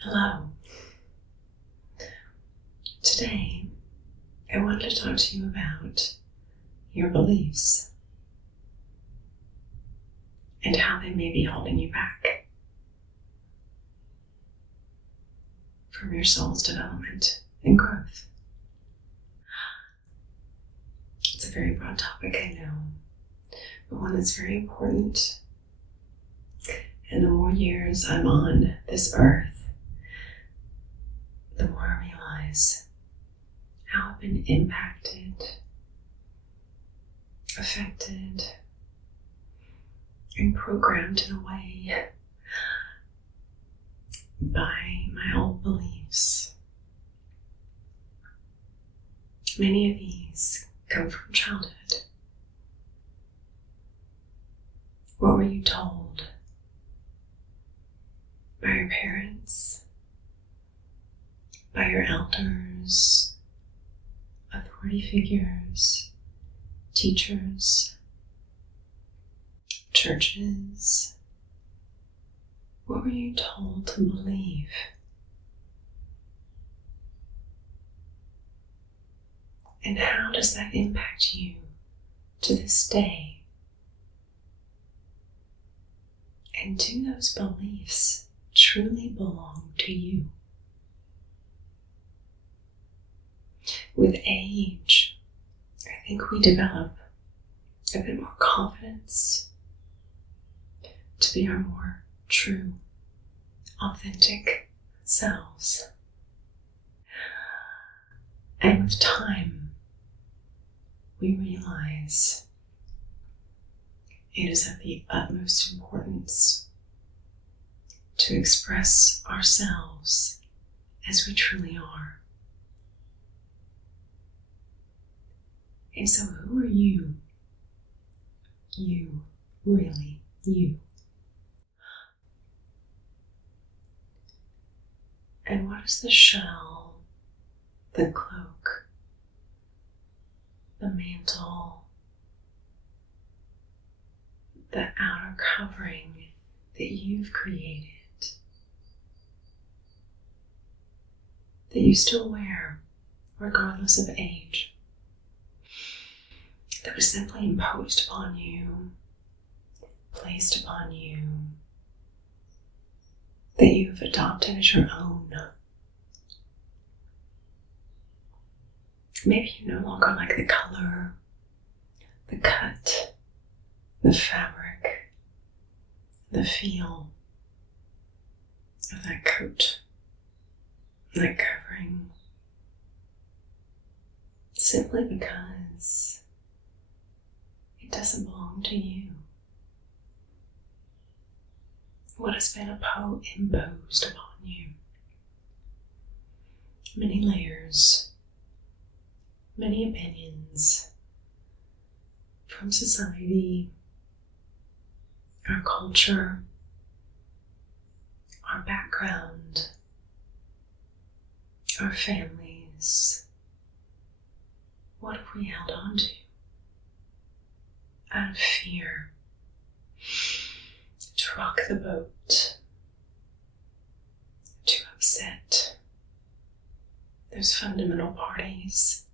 Hello. Today, I wanted to talk to you about your beliefs and how they may be holding you back from your soul's development and growth. It's a very broad topic, I know, but one that's very important. And the more years I'm on this earth, the more I realize how I've been impacted, affected, and programmed in a way by my old beliefs. Many of these come from childhood. What were you told by your parents, by your elders, authority figures, teachers, churches? What were you told to believe? And how does that impact you to this day? And do those beliefs truly belong to you? With age, I think we develop a bit more confidence to be our more true, authentic selves. And with time, we realize it is of the utmost importance to express ourselves as we truly are. And so who are you? You, really, you. And what is the shell, the cloak, the mantle, the outer covering that you've created, that you still wear regardless of age, that was simply imposed upon you, placed upon you, that you've adopted as your own? Maybe you no longer like the color, the cut, the fabric, the feel of that coat, that covering, simply because it doesn't belong to you. What has been imposed upon you? Many layers, many opinions from society, our culture, our background, our families. What have we held on to? Out of fear, to rock the boat, to upset those fundamental parties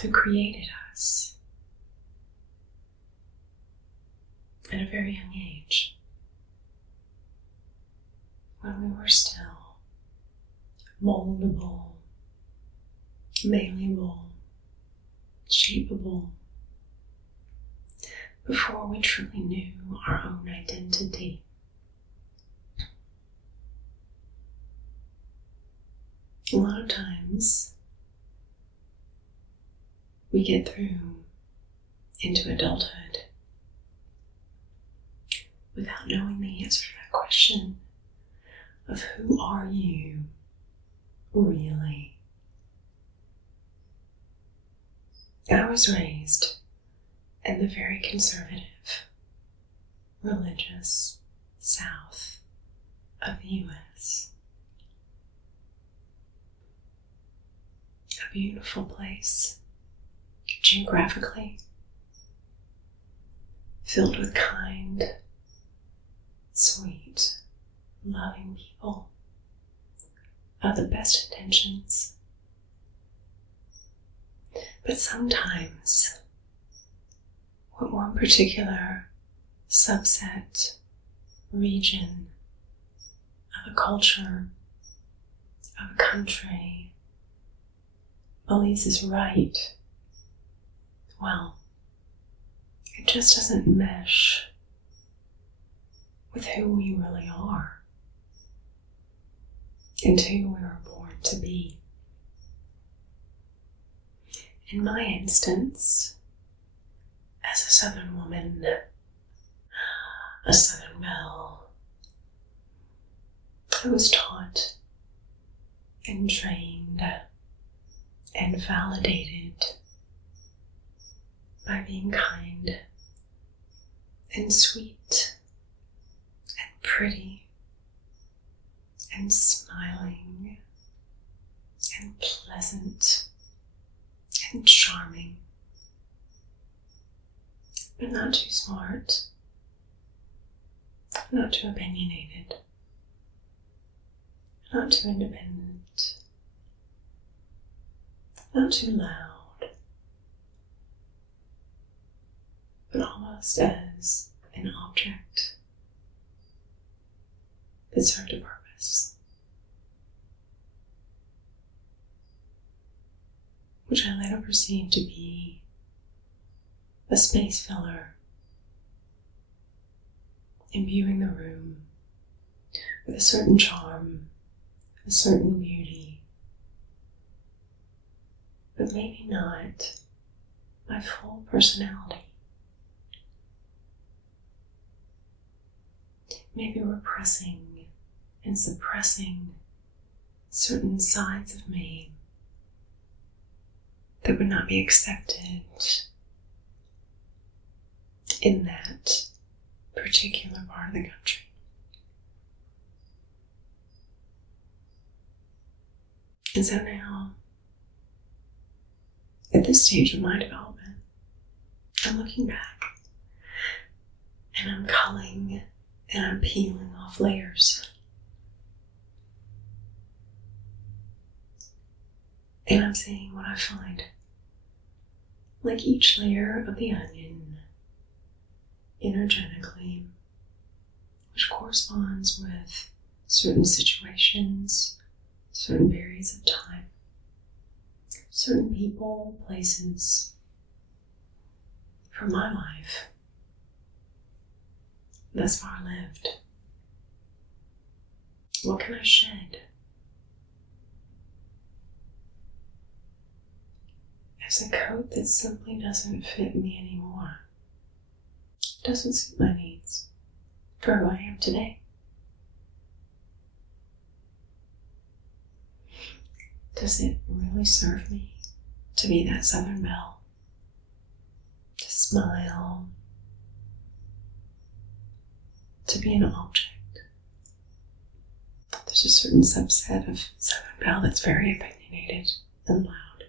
who created us at a very young age, when we were still moldable, malleable, shapeable, before we truly knew our own identity. A lot of times, we get through into adulthood without knowing the answer to that question of who are you really? I was raised in the very conservative, religious South of the U.S. A beautiful place, geographically, filled with kind, sweet, loving people of the best intentions. But sometimes, what one particular subset, region of a culture, of a country, believes is right, well, it just doesn't mesh with who we really are and who we were born to be. In my instance, as a Southern woman, a Southern belle, I was taught and trained and validated by being kind and sweet and pretty and smiling and pleasant and charming, but not too smart, not too opinionated, not too independent, not too loud, but almost as an object that served a purpose, which I later perceived to be a space filler, imbuing the room with a certain charm, a certain beauty, but maybe not my full personality. Maybe repressing and suppressing certain sides of me that would not be accepted in that particular part of the country. And so now, at this stage of my development, I'm looking back and I'm culling and I'm peeling off layers. And I'm seeing what I find. Like each layer of the onion, energetically, which corresponds with certain situations, certain periods of time, certain people, places, for my life, thus far lived. What can I shed? As a coat that simply doesn't fit me anymore. Doesn't suit my needs for who I am today. Does it really serve me to be that Southern belle? To smile? To be an object? There's a certain subset of Southern belle that's very opinionated and loud,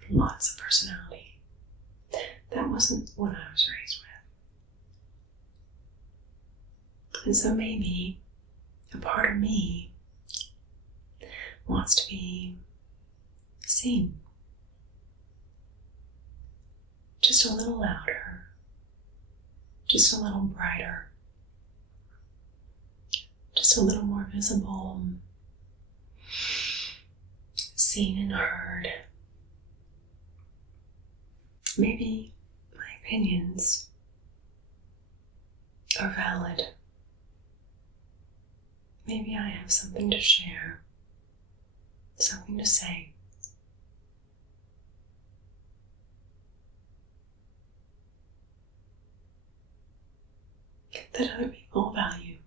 with lots of personality. That wasn't what I was raised with. And so maybe a part of me wants to be seen. Just a little louder. Just a little brighter. Just a little more visible. Seen and heard. Maybe my opinions are valid. Maybe I have something to share, something to say. That other people value.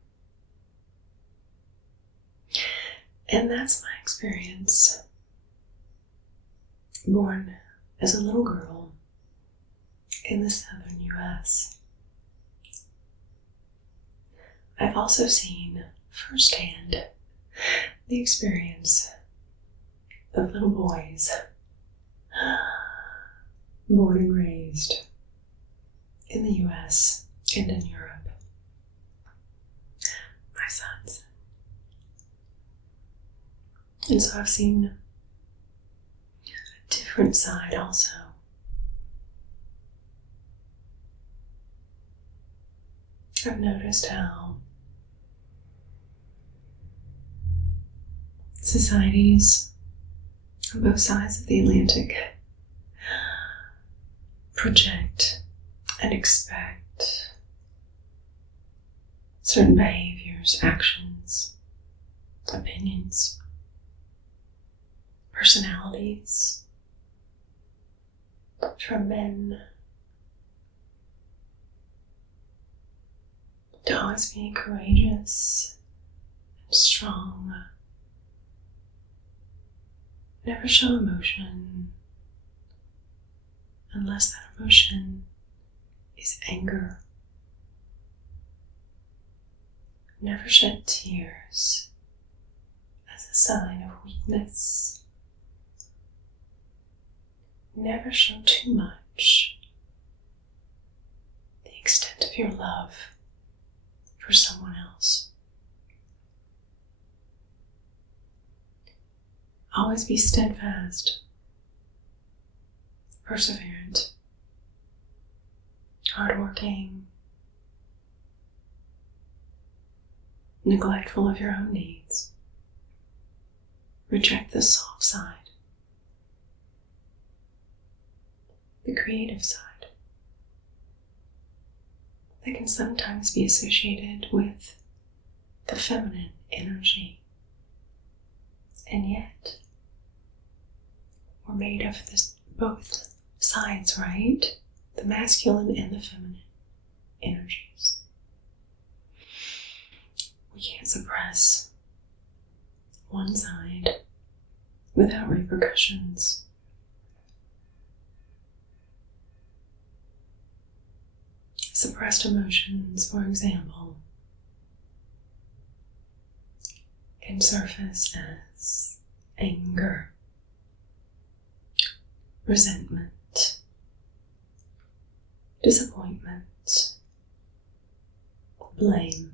And that's my experience. Born as a little girl in the southern US. I've also seen firsthand the experience of little boys born and raised in the US and in Europe, sons. And so I've seen a different side also. I've noticed how societies on both sides of the Atlantic project and expect certain behaviors, actions, opinions, personalities from men to always be courageous and strong, never show emotion unless that emotion is anger, never shed tears as a sign of weakness, never show too much the extent of your love for someone else. Always be steadfast, perseverant, hardworking, neglectful of your own needs. Reject the soft side, the creative side that can sometimes be associated with the feminine energy. And yet, we're made of both sides, right? The masculine and the feminine energies. We can't suppress one side without repercussions. Suppressed emotions, for example, can surface as anger, resentment, disappointment, blame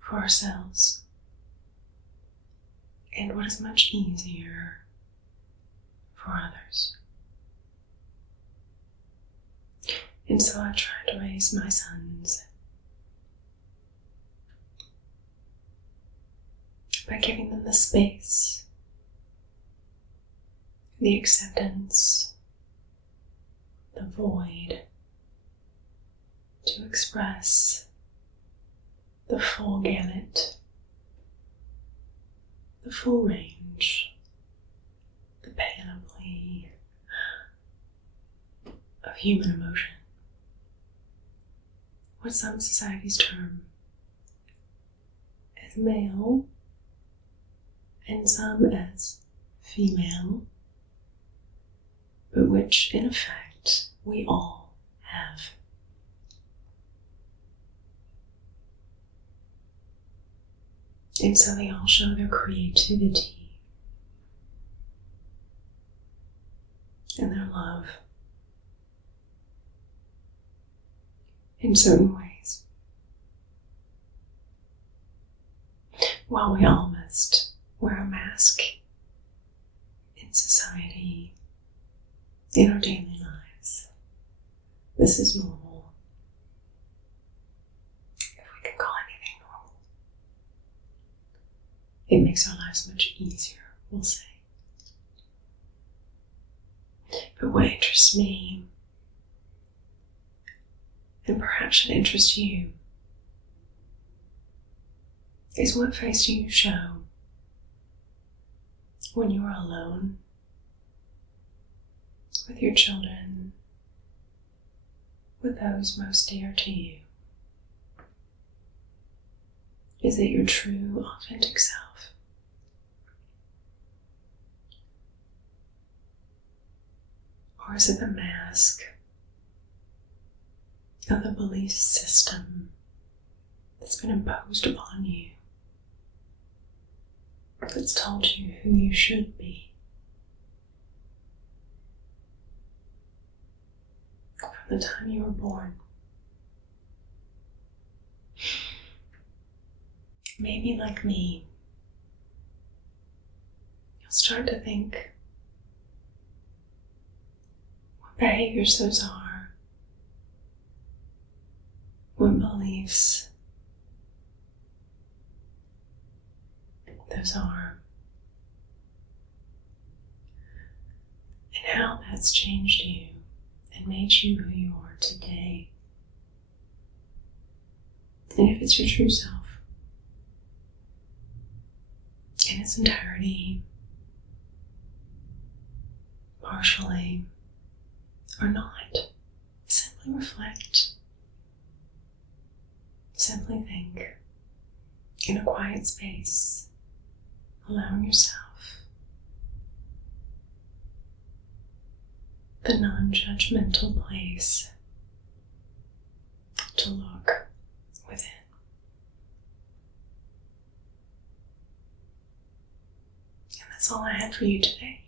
for ourselves, and what is much easier for others. And so I try to raise my sons by giving them the space, the acceptance, the void to express the full gamut, the full range, the panoply of human emotion. What some societies term as male and some as female, but which in effect we all have. And so they all show their creativity and their love in certain ways. While we all must wear a mask in society, in our daily lives, this is normal. If we can call anything normal, it makes our lives much easier, we'll say. But what interests me, and perhaps should interest you, is what face do you show when you are alone with your children, with those most dear to you? Is it your true, authentic self? Or is it the mask of the belief system that's been imposed upon you, that's told you who you should be from the time you were born? maybe like me, you'll start to think what behaviors those are, what beliefs those are, and how that's changed you and made you who you are today. And if it's your true self in its entirety, partially, or not, simply reflect. Simply think in a quiet space, allowing yourself the non-judgmental place to look within. And that's all I had for you today.